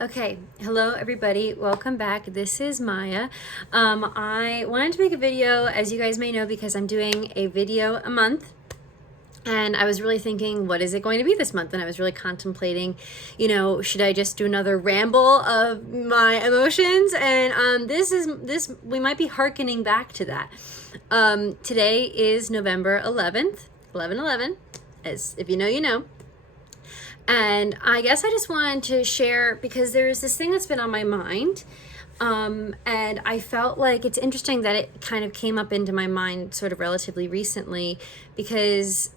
Okay, hello everybody, welcome back. This is Maya. I wanted to make a video, as you guys may know, because I'm doing a video a month. And I was really thinking, what is it going to be this month? And I was really contemplating, should I just do another ramble of my emotions? And this we might be hearkening back to that. Today is November 11th, 11/11, as if you know, you know. And I guess I just wanted to share because there's this thing that's been on my mind. And I felt like it's interesting that it kind of came up into my mind sort of relatively recently because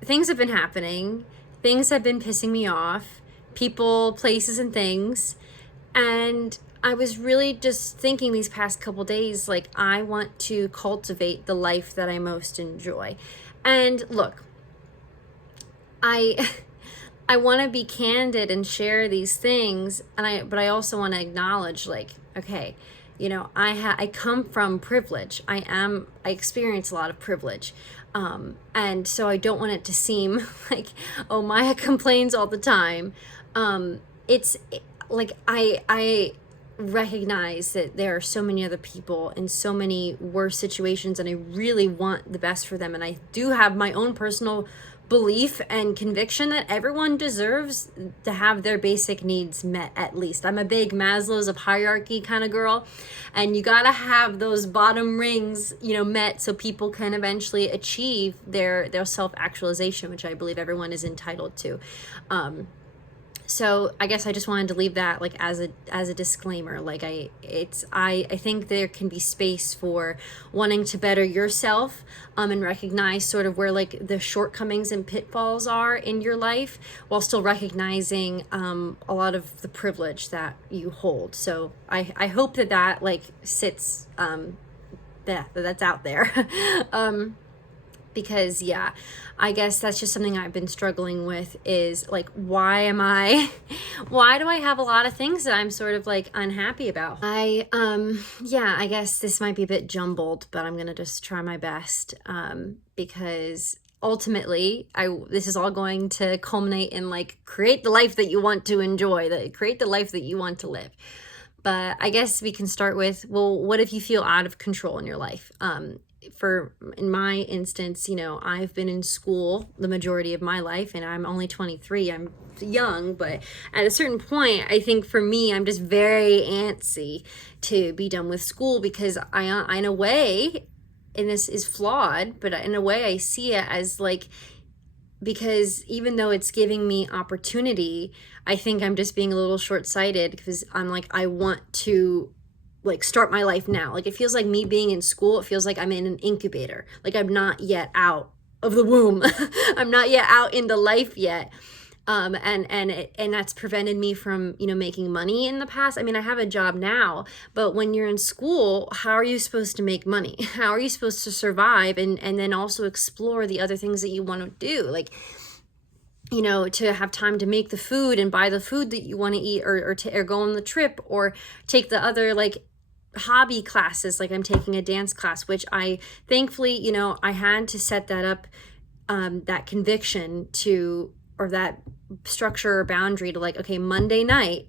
things have been happening, things have been pissing me off, people, places, and things. And I was really just thinking these past couple days, like, I want to cultivate the life that I most enjoy. And look, I I want to be candid and share these things, but I also want to acknowledge, like, okay, I come from privilege. I experience a lot of privilege, and so I don't want it to seem like, oh, Maya complains all the time. It's like I recognize that there are so many other people in so many worse situations, and I really want the best for them, and I do have my own personal belief and conviction that everyone deserves to have their basic needs met. At least I'm a big Maslow's of hierarchy kind of girl, and you got to have those bottom rings met so people can eventually achieve their self-actualization, which I believe everyone is entitled to. So I guess I just wanted to leave that, like, as a disclaimer. Like, I think there can be space for wanting to better yourself, and recognize sort of where, like, the shortcomings and pitfalls are in your life, while still recognizing a lot of the privilege that you hold. So I hope that like sits that's out there. Because I guess that's just something I've been struggling with, is like, why do I have a lot of things that I'm sort of like unhappy about? I guess this might be a bit jumbled, but I'm gonna just try my best, because ultimately this is all going to culminate in, like, create the life that you want to enjoy, create the life that you want to live. But I guess we can start with, well, what if you feel out of control in your life? In my instance, I've been in school the majority of my life, and I'm only 23. I'm young, but at a certain point, I think for me, I'm just very antsy to be done with school, because in a way, and this is flawed, but in a way I see it as, like, because even though it's giving me opportunity, I think I'm just being a little short-sighted, because I'm like, I want to, like, start my life now. Like, it feels like me being in school, it feels like I'm in an incubator. Like, I'm not yet out of the womb. I'm not yet out into life yet. And that's prevented me from, making money in the past. I mean, I have a job now, but when you're in school, how are you supposed to make money? How are you supposed to survive and then also explore the other things that you want to do? Like, to have time to make the food and buy the food that you want to eat, or go on the trip, or take the other, like, hobby classes. Like, I'm taking a dance class, which I thankfully, I had to set that up, that conviction to, or that structure or boundary to, like, okay, Monday night,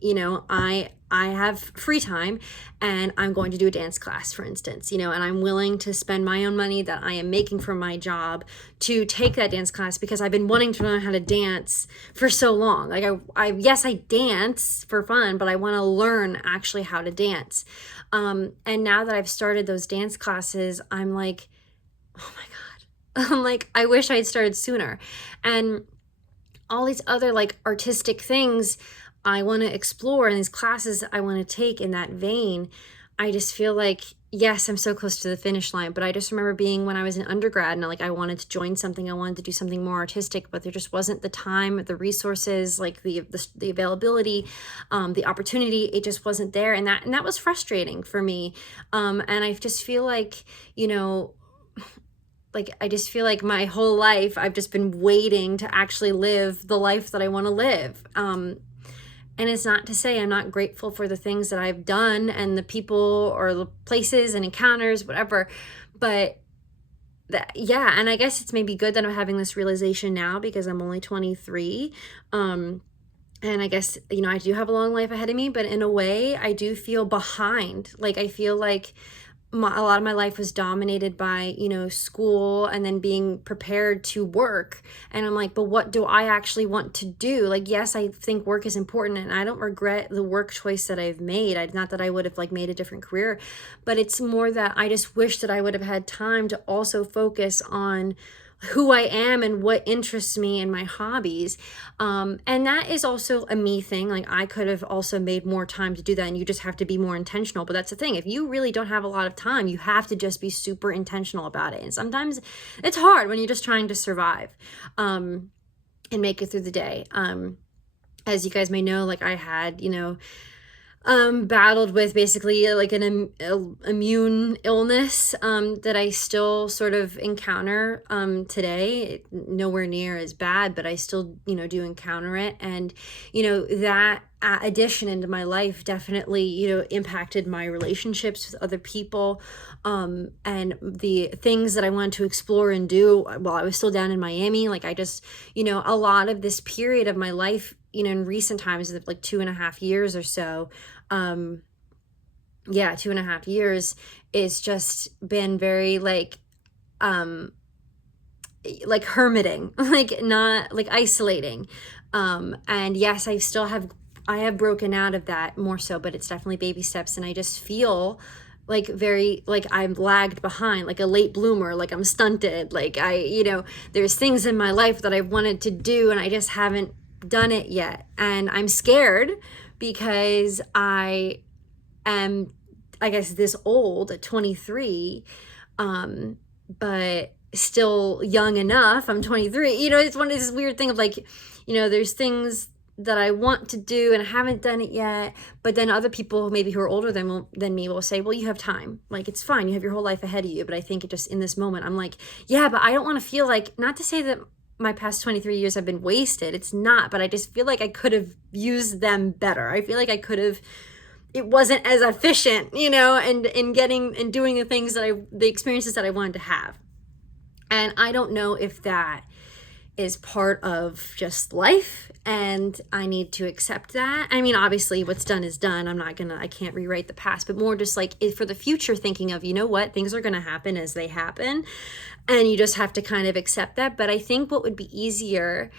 I have free time, and I'm going to do a dance class, for instance, and I'm willing to spend my own money that I am making from my job to take that dance class, because I've been wanting to learn how to dance for so long. Like, yes, I dance for fun, but I want to learn actually how to dance. And now that I've started those dance classes, I'm like, oh my God. I'm like, I wish I had started sooner. And all these other, like, artistic things I want to explore, and these classes I want to take in that vein. I just feel like, yes, I'm so close to the finish line, but I just remember being when I was in undergrad, and I wanted to join something, I wanted to do something more artistic, but there just wasn't the time, the resources, like the availability, the opportunity. It just wasn't there, and that was frustrating for me. And I just feel like, I just feel like my whole life I've just been waiting to actually live the life that I want to live. And it's not to say I'm not grateful for the things that I've done, and the people or the places and encounters, whatever. But and I guess it's maybe good that I'm having this realization now, because I'm only 23. And I guess, you know, I do have a long life ahead of me, but in a way I do feel behind. Like I feel like a lot of my life was dominated by, you know, school and then being prepared to work. And I'm like, but what do I actually want to do? Like, yes, I think work is important and I don't regret the work choice that I've made. Not that I would have like made a different career, but it's more that I just wish that I would have had time to also focus on who I am and what interests me and my hobbies. And that is also a me thing. Like I could have also made more time to do that, and you just have to be more intentional. But that's the thing. If you really don't have a lot of time, you have to just be super intentional about it. And sometimes it's hard when you're just trying to survive and make it through the day. As you guys may know, like I had, you know, battled with basically like an immune illness that I still sort of encounter today. Nowhere near as bad, but I still, you know, do encounter it. And, you know, that addition into my life definitely, you know, impacted my relationships with other people, and the things that I wanted to explore and do while I was still down in Miami. Like I just, you know, a lot of this period of my life, you know, in recent times, of like 2.5 years or so, 2.5 years, is just been very like hermiting, like not like isolating. And yes, I have broken out of that more so, but it's definitely baby steps. And I just feel like very, like I'm lagged behind, like a late bloomer, like I'm stunted. Like you know, there's things in my life that I wanted to do and I just haven't done it yet. And I'm scared because I am, I guess, this old at 23, but still young enough. I'm 23. You know, it's one of this weird thing of like, you know, there's things that I want to do and I haven't done it yet, but then other people maybe who are older than me will say, well, you have time, like it's fine, you have your whole life ahead of you. But I think it just, in this moment, I'm like, yeah, but I don't want to feel like, not to say that my past 23 years have been wasted, it's not, but I just feel like I could have used them better. I feel like I could have, it wasn't as efficient, you know, and in getting and doing the things that the experiences that I wanted to have. And I don't know if that is part of just life and I need to accept that. I mean, obviously what's done is done. I can't rewrite the past, but more just like for the future, thinking of, you know what, things are going to happen as they happen and you just have to kind of accept that. But I think what would be easier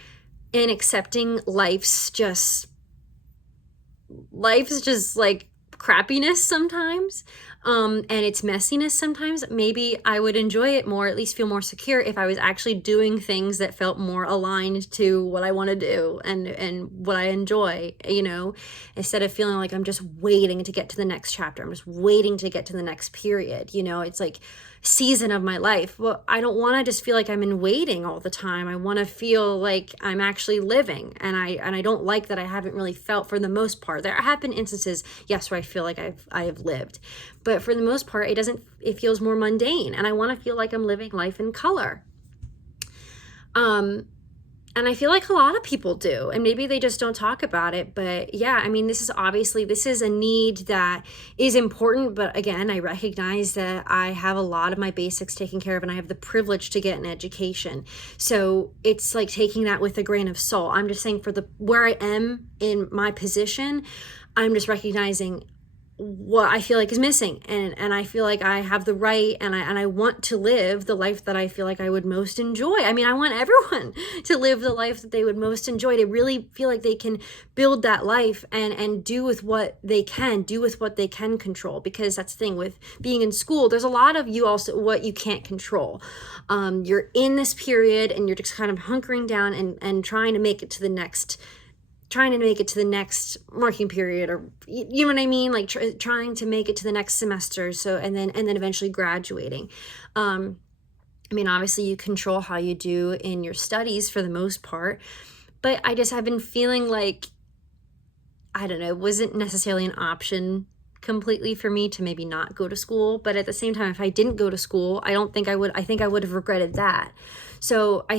in accepting life's just like crappiness sometimes, and its messiness sometimes, maybe I would enjoy it more, at least feel more secure, if I was actually doing things that felt more aligned to what I want to do and what I enjoy, you know, instead of feeling like I'm just waiting to get to the next chapter. I'm just waiting to get to the next period, you know. It's like season of my life. Well, I don't want to just feel like I'm in waiting all the time. I want to feel like I'm actually living, and I don't like that I haven't really felt, for the most part. There have been instances, yes, where I feel like I have lived, but for the most part it feels more mundane, and I want to feel like I'm living life in color. And I feel like a lot of people do, and maybe they just don't talk about it. But yeah, I mean, this is a need that is important. But again, I recognize that I have a lot of my basics taken care of, and I have the privilege to get an education. So it's like taking that with a grain of salt. I'm just saying, for where I am in my position, I'm just recognizing what I feel like is missing, and I feel like I have the right, and I want to live the life that I feel like I would most enjoy. I mean, I want everyone to live the life that they would most enjoy, to really feel like they can build that life and do with what they can control. Because that's the thing with being in school, there's a lot of what you can't control. You're in this period and you're just kind of hunkering down and trying to make it to the next marking period, or you know what I mean, like trying to make it to the next semester, so and then eventually graduating. I mean, obviously you control how you do in your studies for the most part, but I just have been feeling like, I don't know, it wasn't necessarily an option completely for me to maybe not go to school. But at the same time, if I didn't go to school, I think I would have regretted that. So I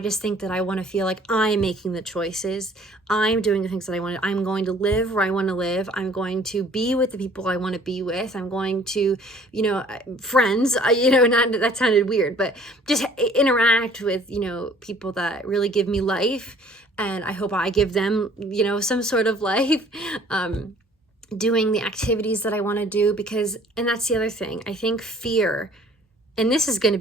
just think that I want to feel like I'm making the choices. I'm doing the things that I want to. I'm going to live where I want to live. I'm going to be with the people I want to be with. I'm going to, you know, friends, you know, not that sounded weird, but just interact with, you know, people that really give me life. and I hope I give them, some sort of life, doing the activities that I want to do, because, and that's the other thing, I think fear, and this is kind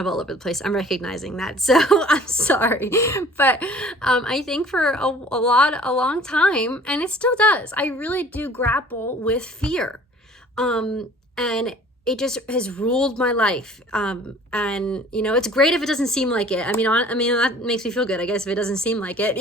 of all over the place, I'm recognizing that, so I'm sorry, but I think for a long time, and it still does, I really do grapple with fear, and it just has ruled my life, and it's great if it doesn't seem like it. I mean that makes me feel good, I guess, if it doesn't seem like it,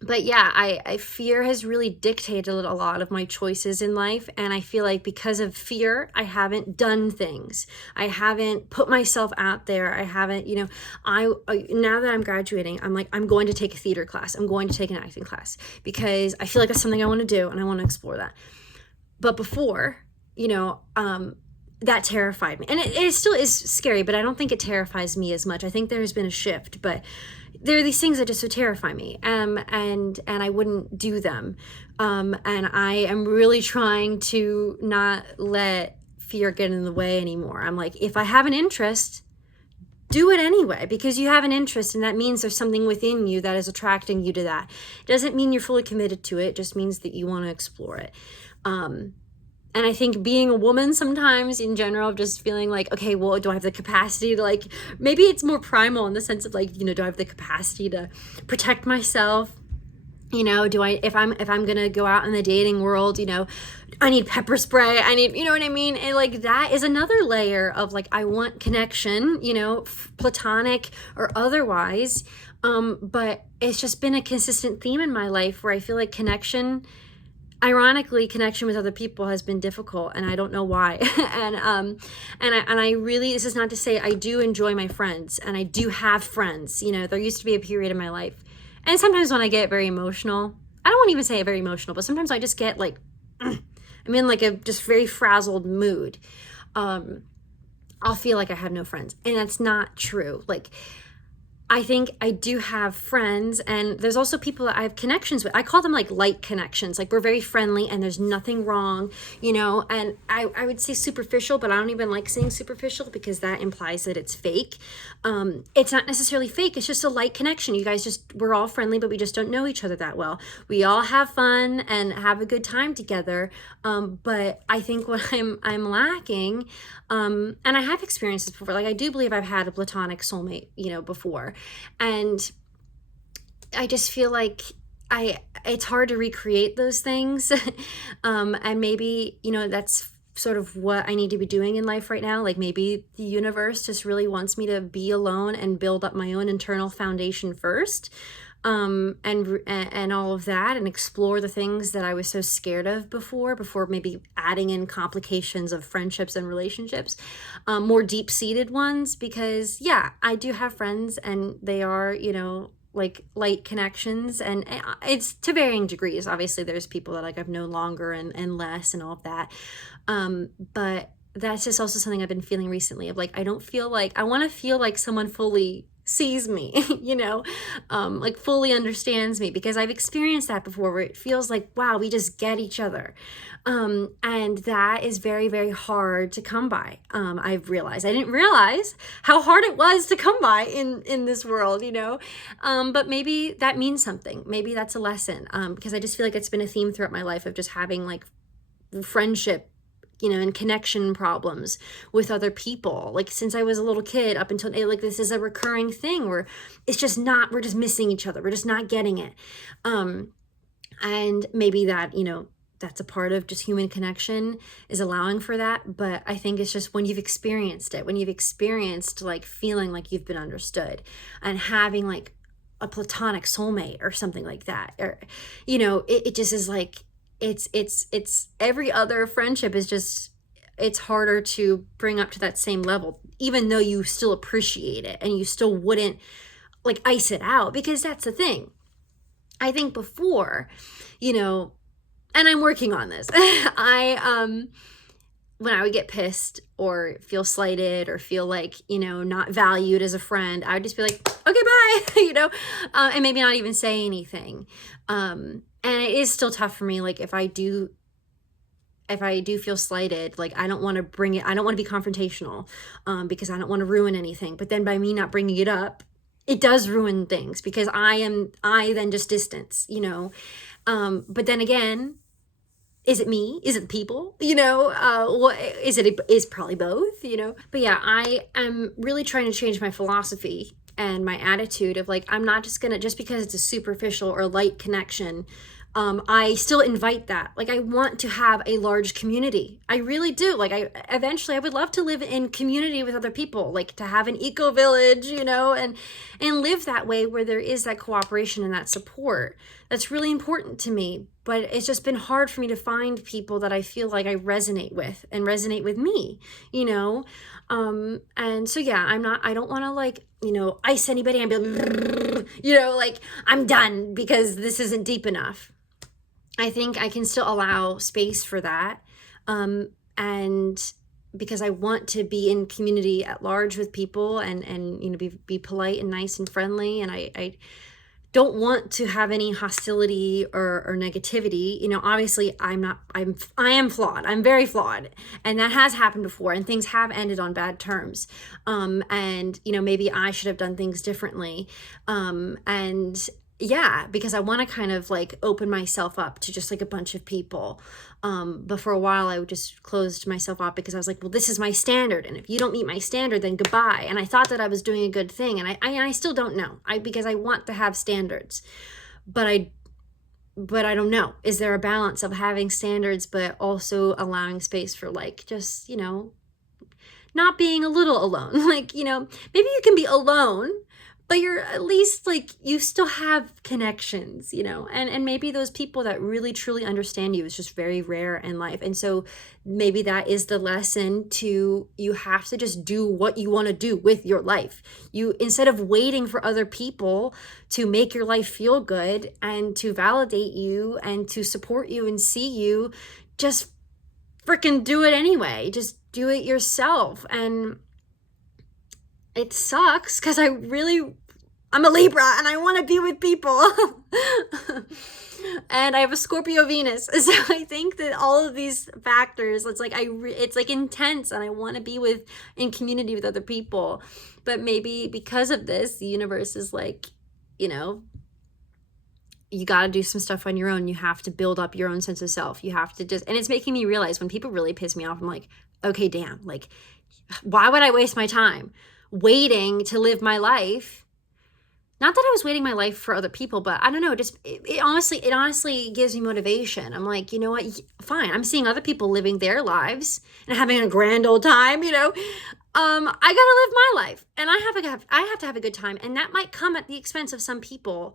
but yeah, I fear has really dictated a lot of my choices in life, and I feel like because of fear, I haven't done things. I haven't put myself out there. I haven't, now that I'm graduating, I'm like, I'm going to take a theater class. I'm going to take an acting class because I feel like that's something I want to do and I want to explore that. But before, that terrified me, and it still is scary, but I don't think it terrifies me as much. I think there's been a shift, but there are these things that just so terrify me, and I wouldn't do them, and I am really trying to not let fear get in the way anymore. I'm like, if I have an interest, do it anyway, because you have an interest, and that means there's something within you that is attracting you to that. It doesn't mean you're fully committed to it. It just means that you want to explore it. And I think being a woman sometimes in general, just feeling like, okay, well, do I have the capacity to, maybe it's more primal in the sense of do I have the capacity to protect myself? Do I, if I'm going to go out in the dating world, I need pepper spray. I need, you know what I mean? And that is another layer of I want connection, platonic or otherwise. But it's just been a consistent theme in my life where I feel like connection with other people has been difficult, and I don't know why. and I really, this is not to say I do enjoy my friends, and I do have friends. There used to be a period in my life, and sometimes when I get very emotional, I don't want to even say very emotional, but sometimes I just get I'm in a just very frazzled mood. I'll feel like I have no friends, and that's not true. I think I do have friends, and there's also people that I have connections with. I call them light connections. We're very friendly and there's nothing wrong, and I would say superficial, but I don't even like saying superficial because that implies that it's fake. It's not necessarily fake. It's just a light connection. You guys we're all friendly, but we just don't know each other that well. We all have fun and have a good time together. But I think what I'm lacking, and I have experienced this before. I do believe I've had a platonic soulmate, before. And I just feel like it's hard to recreate those things. And maybe, that's sort of what I need to be doing in life right now. Maybe the universe just really wants me to be alone and build up my own internal foundation first. And all of that, and explore the things that I was so scared of before maybe adding in complications of friendships and relationships, more deep-seated ones, because I do have friends, and they are, light connections, and it's to varying degrees. Obviously there's people that I've known longer and less and all of that, but that's just also something I've been feeling recently of I don't feel I want to feel like someone fully sees me, fully understands me, because I've experienced that before where it feels wow, we just get each other. And that is very, very hard to come by. I've realized, I didn't realize how hard it was to come by in this world, but maybe that means something. Maybe that's a lesson. Because I just feel like it's been a theme throughout my life of just having friendship, and connection problems with other people, since I was a little kid up until this is a recurring thing where it's just not, we're just missing each other, we're just not getting it, and maybe that that's a part of just human connection, is allowing for that. But I think it's just when you've experienced it, feeling like you've been understood, and having a platonic soulmate or something like that, or it just is it's every other friendship is just, it's harder to bring up to that same level, even though you still appreciate it and you still wouldn't ice it out, because that's the thing. I think before, and I'm working on this, when I would get pissed or feel slighted or feel not valued as a friend, I would just be okay, bye, and maybe not even say anything. And it is still tough for me. If I do feel slighted, I don't want to I don't want to be confrontational, because I don't want to ruin anything. But then by me not bringing it up, it does ruin things because I then just distance, you know. But then again, is it me? Is it people? You know, what is it? Is probably both, you know. But yeah, I am really trying to change my philosophy and my attitude of like, I'm not just gonna, just because it's a superficial or light connection, I still invite that. Like, I want to have a large community. I really do. Like, I would love to live in community with other people, like to have an eco village, you know, and live that way where there is that cooperation and that support. That's really important to me. But it's just been hard for me to find people that I feel like I resonate with and resonate with me, you know? And so, yeah, I don't want to like, you know, ice anybody and be like, you know, like I'm done because this isn't deep enough. I think I can still allow space for that. And because I want to be in community at large with people and you know, be polite and nice and friendly. And I don't want to have any hostility or negativity. You know, obviously I am flawed. I'm very flawed. And that has happened before and things have ended on bad terms. And, you know, maybe I should have done things differently. And yeah, because I want to kind of like open myself up to just like a bunch of people. But for a while I just closed myself up because I was like, well, this is my standard. And if you don't meet my standard, then goodbye. And I thought that I was doing a good thing. And I still don't know. Because I want to have standards, but I don't know. Is there a balance of having standards, but also allowing space for like, just, you know, not being a little alone? Like, you know, maybe you can be alone, but you're at least like, you still have connections, you know, and maybe those people that really truly understand you is just very rare in life. And so maybe that is the lesson to, you have to just do what you want to do with your life. You, instead of waiting for other people to make your life feel good and to validate you and to support you and see you, just freaking do it anyway. Just do it yourself. And it sucks because I'm a Libra and I want to be with people. And I have a Scorpio Venus. So I think that all of these factors, it's like intense and I want to be in community with other people. But maybe because of this, the universe is like, you know, you got to do some stuff on your own. You have to build up your own sense of self. You have to and it's making me realize when people really piss me off, I'm like, okay, damn, like, why would I waste my time waiting to live my life? Not that I was waiting my life for other people, but I don't know, just it honestly gives me motivation. I'm like, you know what, fine, I'm seeing other people living their lives and having a grand old time, you know. I gotta live my life and I have to have a good time, and that might come at the expense of some people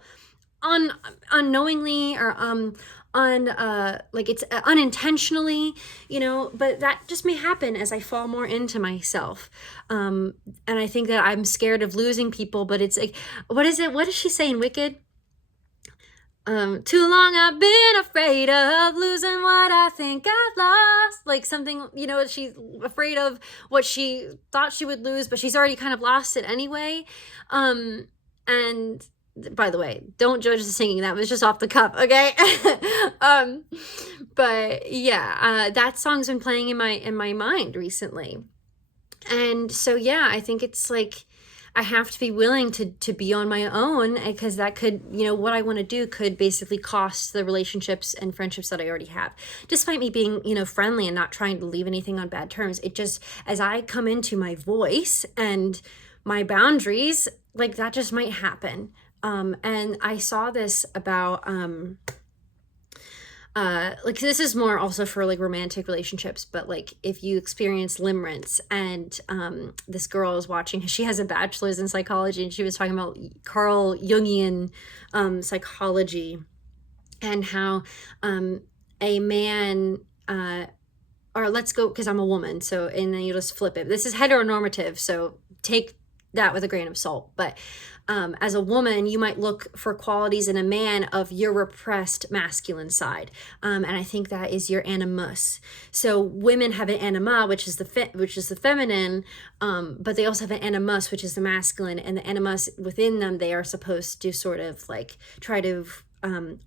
unknowingly or like it's unintentionally, you know, but that just may happen as I fall more into myself. And I think that I'm scared of losing people, but it's like, what does she say in Wicked? Too long I've been afraid of losing what I think I've lost. Like something, you know, she's afraid of what she thought she would lose, but she's already kind of lost it anyway. And by the way, don't judge the singing. That was just off the cuff, okay? But yeah, that song's been playing in my mind recently. And so yeah, I think it's like I have to be willing to be on my own, because that could, you know, what I want to do could basically cost the relationships and friendships that I already have. Despite me being, you know, friendly and not trying to leave anything on bad terms, it just, as I come into my voice and my boundaries, like that just might happen. And I saw this about, like this is more also for like romantic relationships, but like if you experience limerence, and this girl was watching, she has a bachelor's in psychology, and she was talking about Carl Jungian psychology, and how a man, or let's go, because I'm a woman, so, and then you just flip it. This is heteronormative, so take that with a grain of salt. But as a woman, you might look for qualities in a man of your repressed masculine side, and I think that is your animus. So women have an anima, which is the feminine, but they also have an animus, which is the masculine. And the animus within them, they are supposed to sort of like try to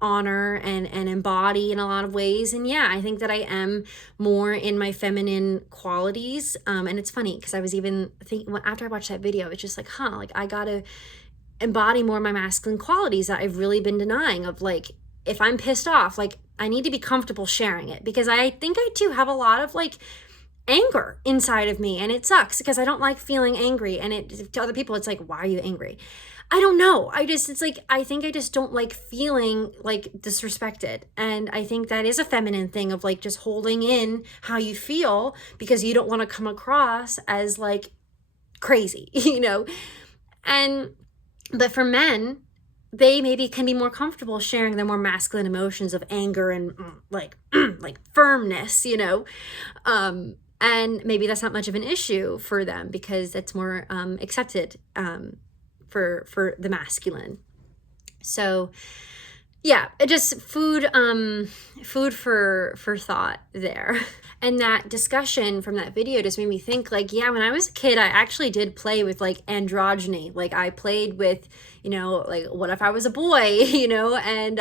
honor and embody in a lot of ways. And yeah, I think that I am more in my feminine qualities. And it's funny because I was even thinking, after I watched that video, it's just like, like I gotta, embody more of my masculine qualities that I've really been denying, of like, if I'm pissed off, like I need to be comfortable sharing it, because I think I do have a lot of like anger inside of me, and it sucks because I don't like feeling angry, and it to other people it's like, why are you angry? I don't know. It's like, I think I just don't like feeling like disrespected. And I think that is a feminine thing of like just holding in how you feel because you don't want to come across as like crazy, you know? And, but for men, they maybe can be more comfortable sharing their more masculine emotions of anger and like, like firmness, you know? And maybe that's not much of an issue for them because it's more accepted for the masculine. So yeah, it just food for thought there. And that discussion from that video just made me think like, yeah, when I was a kid, I actually did play with like androgyny. Like I played with, you know, like what if I was a boy, you know, and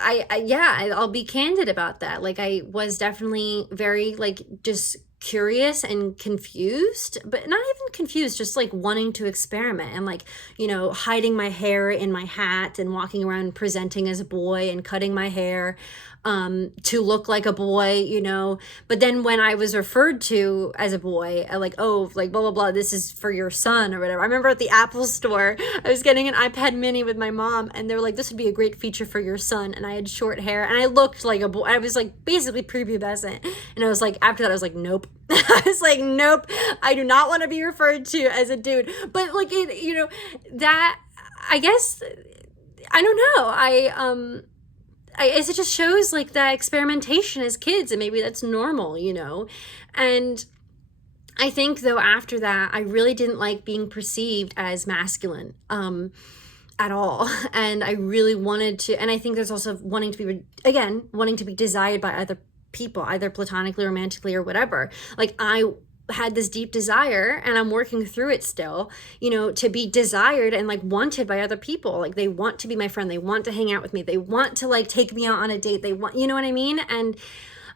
I'll be candid about that. Like I was definitely very like just curious and confused, but not even confused, just like wanting to experiment and like, you know, hiding my hair in my hat and walking around presenting as a boy and cutting my hair to look like a boy, you know. But then when I was referred to as a boy, I like, oh, like blah, blah, blah, this is for your son or whatever. I remember at the Apple store, I was getting an iPad mini with my mom and they were like, this would be a great feature for your son. And I had short hair and I looked like a boy. I was like basically prepubescent. And I was like, after that, I was like, nope. I was like, nope, I do not want to be referred to as a dude. But like, it, you know, that, I guess, I don't know. I guess it just shows like that experimentation as kids, and maybe that's normal, you know. And I think though after that, I really didn't like being perceived as masculine at all. And I really wanted to, and I think there's also wanting to be, again, wanting to be desired by other people, either platonically, romantically, or whatever. Like I had this deep desire, and I'm working through it still, you know, to be desired and like wanted by other people. Like they want to be my friend, they want to hang out with me, they want to like take me out on a date, they want, you know what I mean? And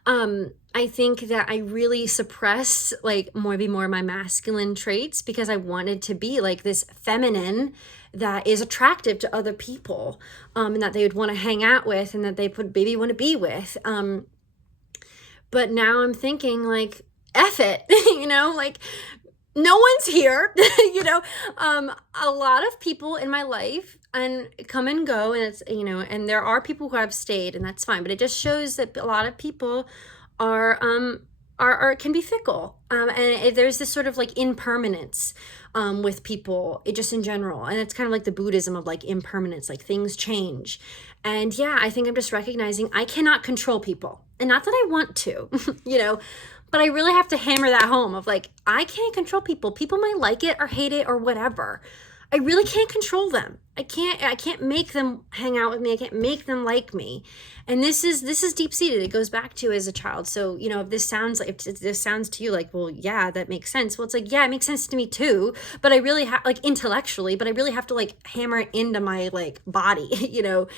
I think that I really suppressed like maybe more of my masculine traits because I wanted to be like this feminine that is attractive to other people, and that they would want to hang out with and that they would maybe want to be with. But now I'm thinking like, F it, you know, like no one's here, you know. A lot of people in my life and come and go, and it's, you know, and there are people who have stayed, and that's fine, but it just shows that a lot of people are can be fickle, and there's this sort of like impermanence with people, it just in general, and it's kind of like the Buddhism of like impermanence, like things change. And yeah, I think I'm just recognizing I cannot control people, and not that I want to, you know, but I really have to hammer that home of like, I can't control people. People might like it or hate it or whatever. I really can't control them. I can't make them hang out with me. I can't make them like me. And this is deep seated. It goes back to as a child. So, you know, if this sounds to you like, well, yeah, that makes sense. Well, it's like, yeah, it makes sense to me too. But I really have like intellectually, but I really have to like hammer it into my like body, you know,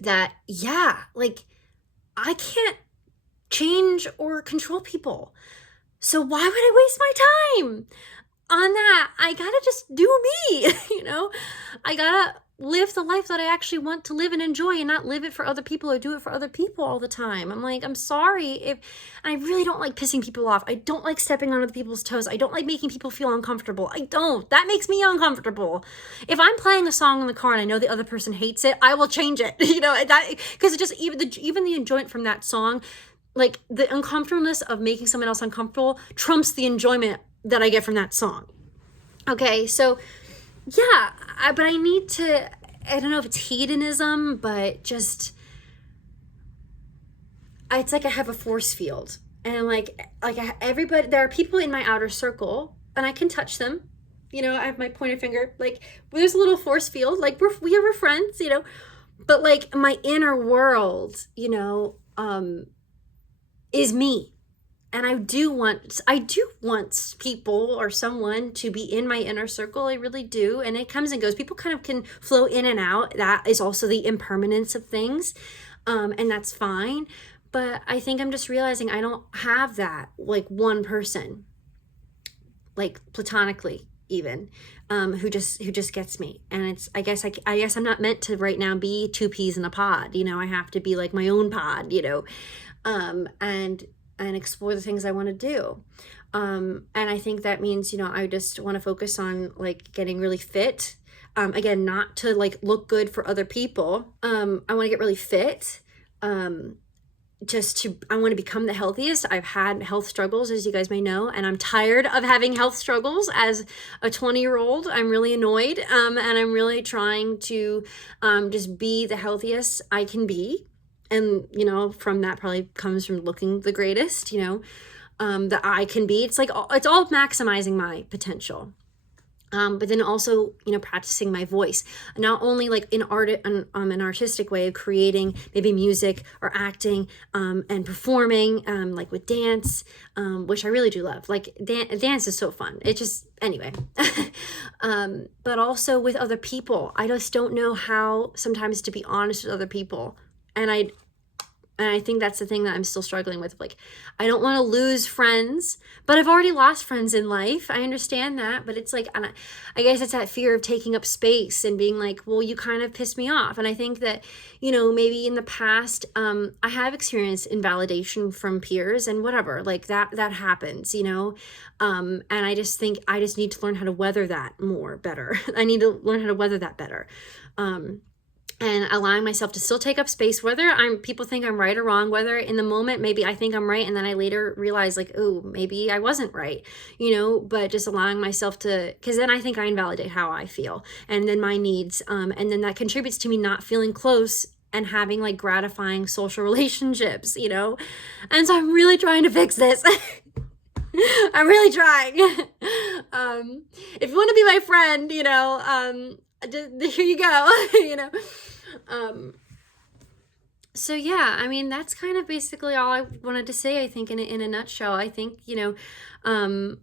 that, yeah, like I can't change or control people. So why would I waste my time on that? I gotta just do me, you know? I gotta live the life that I actually want to live and enjoy, and not live it for other people or do it for other people all the time. I'm like, I'm sorry if, and I really don't like pissing people off. I don't like stepping on other people's toes. I don't like making people feel uncomfortable. I don't. That makes me uncomfortable. If I'm playing a song in the car and I know the other person hates it, I will change it, you know, that, because it just, even the enjoyment from that song, like the uncomfortableness of making someone else uncomfortable trumps the enjoyment that I get from that song. Okay, so yeah, but I need to, I don't know if it's hedonism, but just, it's like I have a force field, and everybody, there are people in my outer circle and I can touch them, you know, I have my pointer finger, like there's a little force field, like we're friends, you know, but like my inner world, you know, is me. And I do want people or someone to be in my inner circle. I really do. And it comes and goes. People kind of can flow in and out. That is also the impermanence of things. And that's fine. But I think I'm just realizing I don't have that, like one person, like platonically, even, who just gets me. And it's, I guess I'm not meant to right now be two peas in a pod, you know. I have to be like my own pod, you know, and explore the things I want to do. And I think that means, you know, I just want to focus on like getting really fit. Again, not to like look good for other people. I want to get really fit. I want to become the healthiest. I've had health struggles, as you guys may know, and I'm tired of having health struggles as a 20-year-old. I'm really annoyed, and I'm really trying to just be the healthiest I can be. And, you know, from that probably comes from looking the greatest, you know, that I can be. It's like, it's all maximizing my potential. But then also, you know, practicing my voice, not only like in an artistic way of creating maybe music or acting, and performing, like with dance, which I really do love. Like dance is so fun. It just, anyway, but also with other people. I just don't know how sometimes to be honest with other people. And I think that's the thing that I'm still struggling with. Like, I don't want to lose friends, but I've already lost friends in life. I understand that, but it's like, and I guess it's that fear of taking up space and being like, well, you kind of pissed me off. And I think that, you know, maybe in the past, I have experienced invalidation from peers and whatever, like that happens, you know? And I just think I just need to learn how to weather that better. I need to learn how to weather that better. And allowing myself to still take up space, whether people think I'm right or wrong, whether in the moment maybe I think I'm right and then I later realize like, oh, maybe I wasn't right, you know, but just allowing myself to, because then I think I invalidate how I feel and then my needs, and then that contributes to me not feeling close and having like gratifying social relationships, you know. And so I'm really trying to fix this. I'm really trying. If you want to be my friend, you know, here you go. You know. So yeah, I mean, that's kind of basically all I wanted to say, I think, in a nutshell. I think, you know,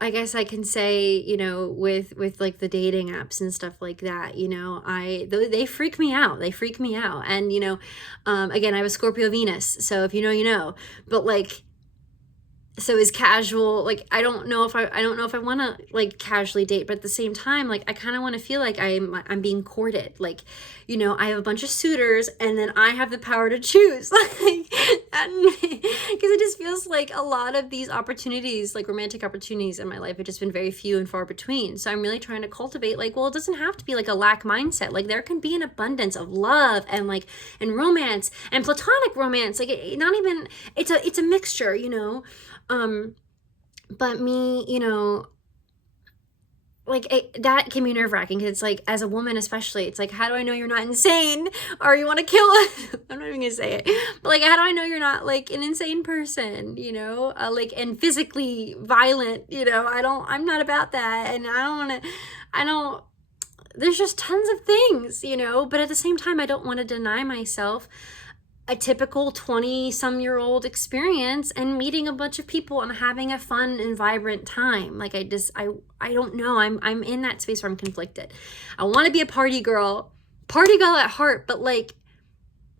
I guess I can say, you know, with like the dating apps and stuff like that, you know, they freak me out. They freak me out. And, you know, again, I have a Scorpio Venus, so if you know, you know, but like, so is casual, like, I don't know if I want to like casually date, but at the same time, like, I kind of want to feel like I'm being courted. Like, you know, I have a bunch of suitors and then I have the power to choose. Like, because it just feels like a lot of these opportunities, like romantic opportunities in my life, have just been very few and far between. So I'm really trying to cultivate like, well, it doesn't have to be like a lack mindset. Like, there can be an abundance of love and like, and romance and platonic romance. Like, it's a mixture, you know. But me, you know, like that can be nerve-wracking because it's like, as a woman especially, it's like, how do I know you're not insane or you want to kill us? I'm not even gonna say it, but like, how do I know you're not like an insane person, you know, like, and physically violent, you know? I'm not about that, and there's just tons of things, you know, but at the same time, I don't want to deny myself a typical 20-some-year-old experience and meeting a bunch of people and having a fun and vibrant time. Like, I don't know. I'm in that space where I'm conflicted. I want to be a party girl at heart, but like,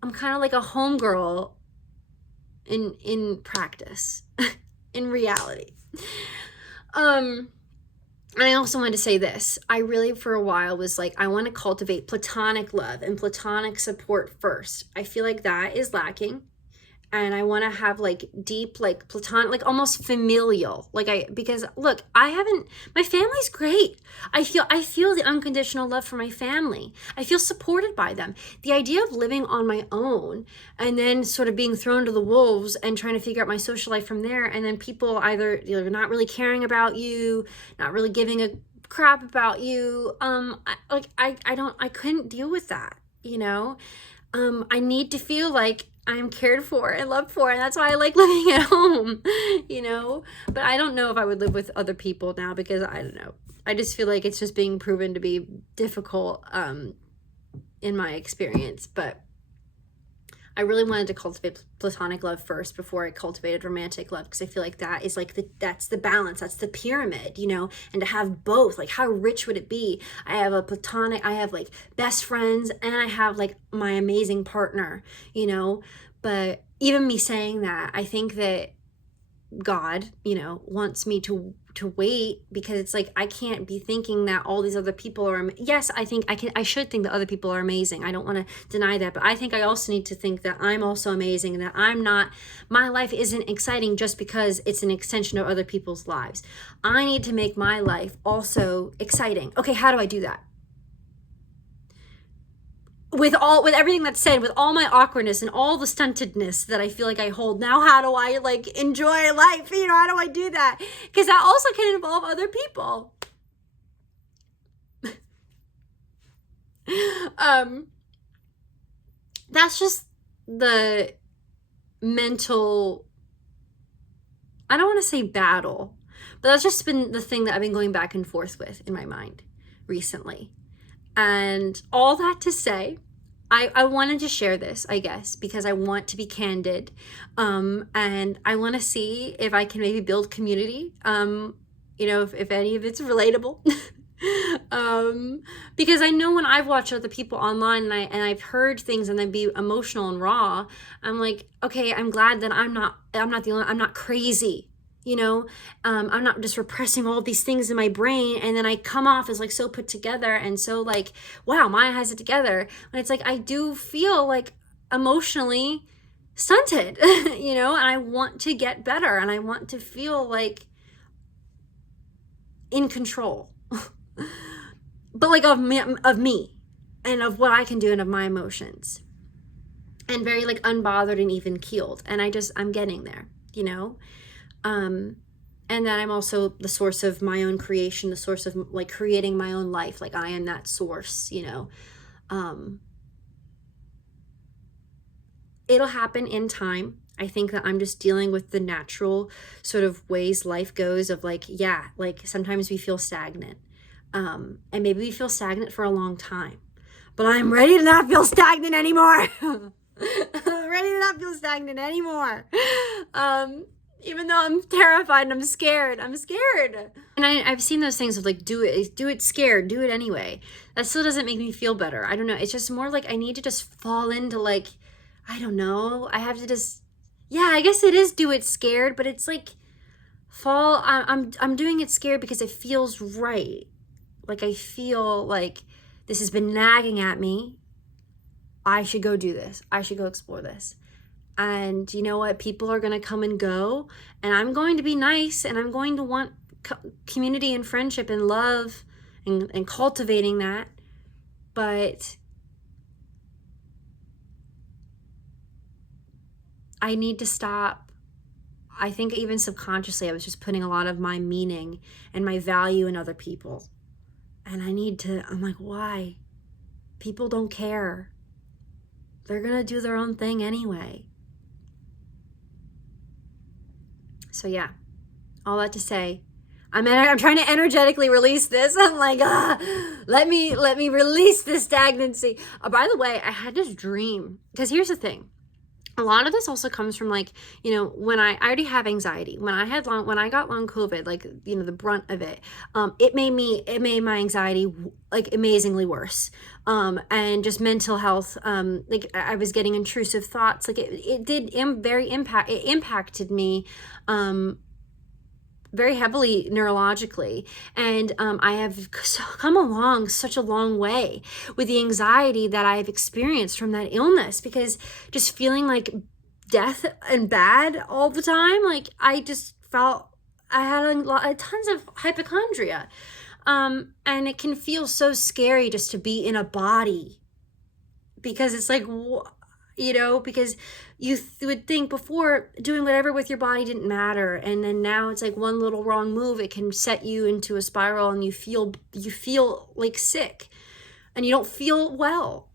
I'm kind of like a home girl in practice, in reality. And I also wanted to say this. I really, for a while, was like, I want to cultivate platonic love and platonic support first. I feel like that is lacking. And I want to have like deep, like platonic, like almost familial, because look, my family's great. I feel the unconditional love for my family. I feel supported by them. The idea of living on my own and then sort of being thrown to the wolves and trying to figure out my social life from there. And then people either, you know, not really caring about you, not really giving a crap about you. I couldn't deal with that, you know? I need to feel like I'm cared for and loved for, and that's why I like living at home, you know? But I don't know if I would live with other people now, because I don't know. I just feel like it's just being proven to be difficult, in my experience. But I really wanted to cultivate platonic love first before I cultivated romantic love, because I feel like that is like that's the balance, that's the pyramid, you know. And to have both, like, how rich would it be? I have like best friends, and I have like my amazing partner, you know. But even me saying that, I think that God, you know, wants me to wait, because it's like I can't be thinking that all these other people are, yes, I think I should think that other people are amazing. I don't want to deny that, but I think I also need to think that I'm also amazing, and that my life isn't exciting just because it's an extension of other people's lives. I need to make my life also exciting. Okay, how do I do that? With everything that's said, with all my awkwardness and all the stuntedness that I feel like I hold now, how do I like enjoy life? You know, how do I do that? Because that also can involve other people. That's just the mental, I don't want to say battle, but that's just been the thing that I've been going back and forth with in my mind recently. And all that to say, I wanted to share this, I guess, because I want to be candid. And I want to see if I can maybe build community, you know, if any of it's relatable. Because I know when I've watched other people online and I've heard things and then be emotional and raw, I'm like, okay, I'm glad that I'm not crazy. You know, I'm not just repressing all these things in my brain, and then I come off as like so put together and so like, wow, Maya has it together. And it's like, I do feel like emotionally stunted, you know, and I want to get better, and I want to feel like in control, but like of me and of what I can do and of my emotions, and very like unbothered and even keeled. And I'm getting there, you know? And that I'm also the source of my own creation, the source of like creating my own life. Like I am that source, you know. It'll happen in time. I think that I'm just dealing with the natural sort of ways life goes of like, yeah, like sometimes we feel stagnant. And maybe we feel stagnant for a long time, but I'm ready to not feel stagnant anymore. I'm ready to not feel stagnant anymore. Even though I'm terrified and I'm scared. And I've seen those things of like, do it scared, do it anyway. That still doesn't make me feel better. I don't know. It's just more like I need to just fall into like, I don't know. I have to just, yeah, I guess it is do it scared, but it's like I'm doing it scared because it feels right. Like I feel like this has been nagging at me. I should go do this. I should go explore this. And you know what? People are going to come and go, and I'm going to be nice, and I'm going to want community and friendship and love and cultivating that. But I need to stop. I think even subconsciously, I was just putting a lot of my meaning and my value in other people. And I'm like, why? People don't care. They're going to do their own thing anyway. So yeah, all that to say, I'm trying to energetically release this. I'm like, let me release this stagnancy. By the way, I had this dream, because here's the thing. A lot of this also comes from like, you know, when I already have anxiety, when I got long COVID, like, you know, the brunt of it, it made my anxiety like amazingly worse. And just mental health, like I was getting intrusive thoughts, like it impacted me, very heavily neurologically. And I have come along such a long way with the anxiety that I've experienced from that illness, because just feeling like death and bad all the time, like I just felt I had tons of hypochondria. And it can feel so scary just to be in a body, because it's like, you know, because you would think before doing whatever with your body didn't matter, and then now it's like one little wrong move, it can set you into a spiral, and you feel like sick, and you don't feel well.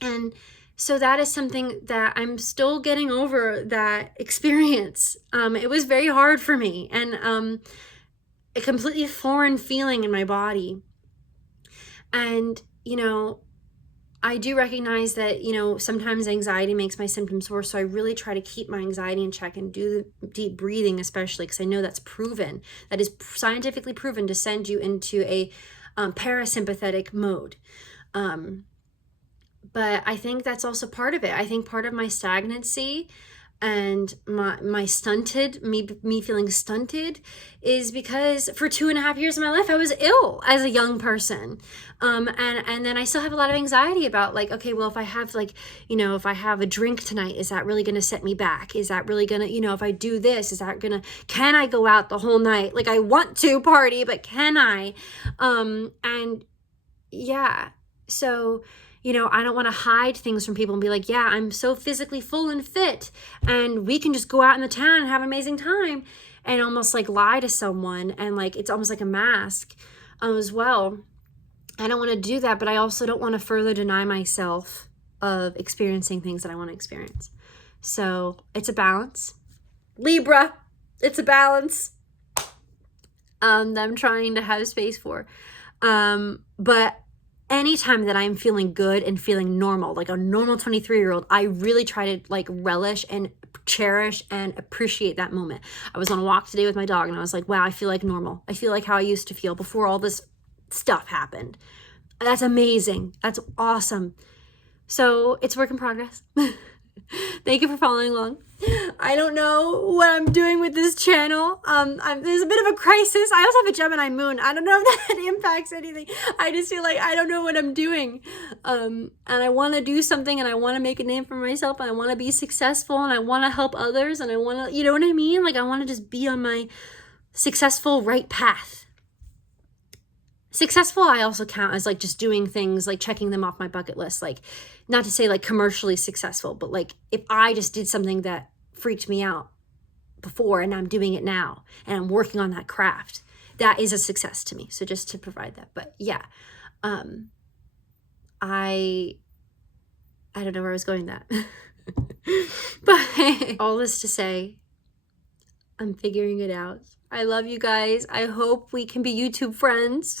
And so that is something that I'm still getting over, that experience. It was very hard for me, and a completely foreign feeling in my body. And, you know, I do recognize that, you know, sometimes anxiety makes my symptoms worse. So I really try to keep my anxiety in check and do the deep breathing, especially because I know that's proven. That is scientifically proven to send you into a parasympathetic mode. But I think that's also part of it. I think part of my stagnancy And my stunted, me feeling stunted is because for 2.5 years of my life, I was ill as a young person. And then I still have a lot of anxiety about like, okay, well, if I have like, if I have a drink tonight, is that really going to set me back? Is that really going to, if I do this, can I go out the whole night? Like I want to party, but can I? And yeah, so I don't want to hide things from people and be like, yeah, I'm so physically full and fit and we can just go out in the town and have an amazing time, and almost like lie to someone, and like it's almost like a mask as well. I don't want to do that, but I also don't want to further deny myself of experiencing things that I want to experience. So it's a balance. Libra, it's a balance that I'm trying to have space for. But anytime that I'm feeling good and feeling normal, like a normal 23-year-old, I really try to like relish and cherish and appreciate that moment. I was on a walk today with my dog and I was like, wow, I feel like normal. I feel like how I used to feel before all this stuff happened. That's amazing. That's awesome. So it's work in progress. Thank you for following along. I don't know what I'm doing with this channel. There's a bit of a crisis. I also have a Gemini moon. I don't know if that impacts anything. I just feel like I don't know what I'm doing. And I want to do something, and I want to make a name for myself, and I want to be successful, and I want to help others, and I want to, you know what I mean? Like I want to just be on my successful right path. Successful, I also count as like just doing things, like checking them off my bucket list. Like, not to say like commercially successful, but like if I just did something that freaked me out before and I'm doing it now and I'm working on that craft, that is a success to me. So just to provide that. But yeah, I don't know where I was going with that. But all this to say, I'm figuring it out. I love you guys. I hope we can be YouTube friends,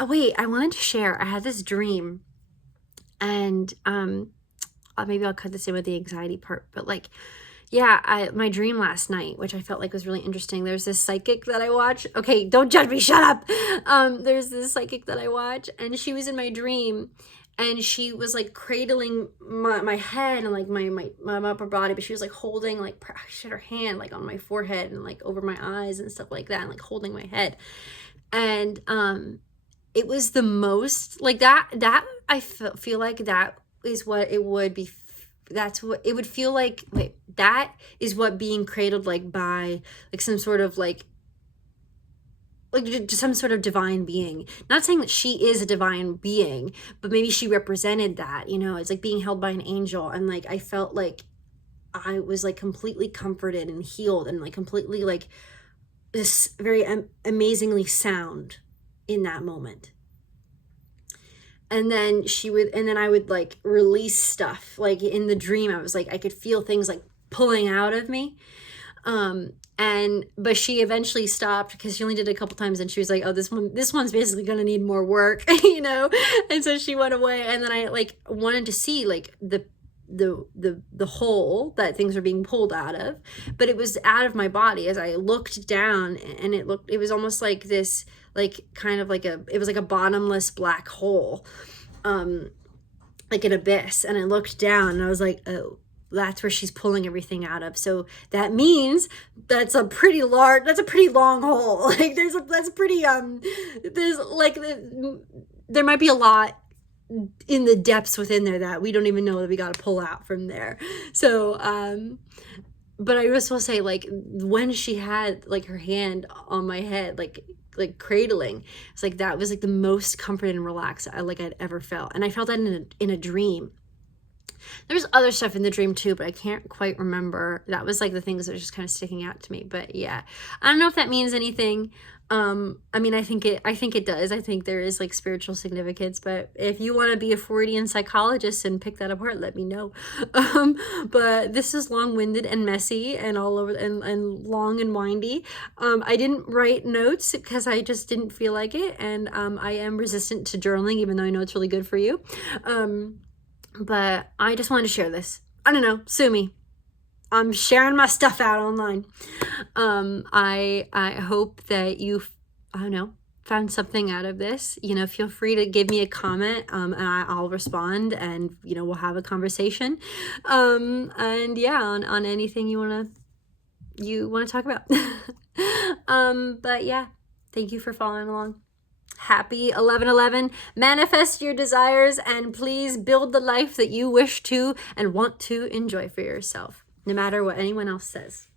Oh wait, I wanted to share. I had this dream, and maybe I'll cut this in with the anxiety part, but like, yeah, my dream last night, which I felt like was really interesting. There's this psychic that I watch. Okay, don't judge me, shut up. There's this psychic that I watch, and she was in my dream, and she was like cradling my head and like my upper body, but she was like holding, like she had her hand like on my forehead and like over my eyes and stuff like that, and like holding my head. And it was the most like that I feel like that is what it would be. That's what it would feel like. Wait, that is what being cradled like by like some sort of like some sort of divine being. Not saying that she is a divine being, but maybe she represented that, it's like being held by an angel. And like I felt like I was like completely comforted and healed, and like completely like this very amazingly sound in that moment. And then I would like release stuff. Like in the dream, I was like, I could feel things like pulling out of me. But she eventually stopped because she only did it a couple times, and she was like, oh, this one's basically going to need more work, And so she went away, and then I like wanted to see like the hole that things were being pulled out of, but it was out of my body. As I looked down, and it was almost like this, like kind of like it was like a bottomless black hole, like an abyss. And I looked down, and I was like, oh, that's where she's pulling everything out of. So that means that's a pretty long hole. Like there's like, there might be a lot in the depths within there that we don't even know that we got to pull out from there. So, but I just will say, like, when she had like her hand on my head, like cradling, it's like, that was like the most comforted and relaxed I'd ever felt. And I felt that in a dream. There's other stuff in the dream too, but I can't quite remember. That was like the things that were just kind of sticking out to me. But yeah, I don't know if that means anything. I mean, I think it does. I think there is like spiritual significance, but if you want to be a Freudian psychologist and pick that apart, let me know. But this is long-winded and messy and all over and long and windy. I didn't write notes because I just didn't feel like it. And, I am resistant to journaling, even though I know it's really good for you. But I just wanted to share this. I don't know, sue me. I'm sharing my stuff out online. I hope that you, I don't know, found something out of this, you know, feel free to give me a comment, and I'll respond, and, you know, we'll have a conversation. And yeah, on anything you want to talk about. But yeah, thank you for following along. Happy 11/11. Manifest your desires, and please build the life that you wish to and want to enjoy for yourself, no matter what anyone else says.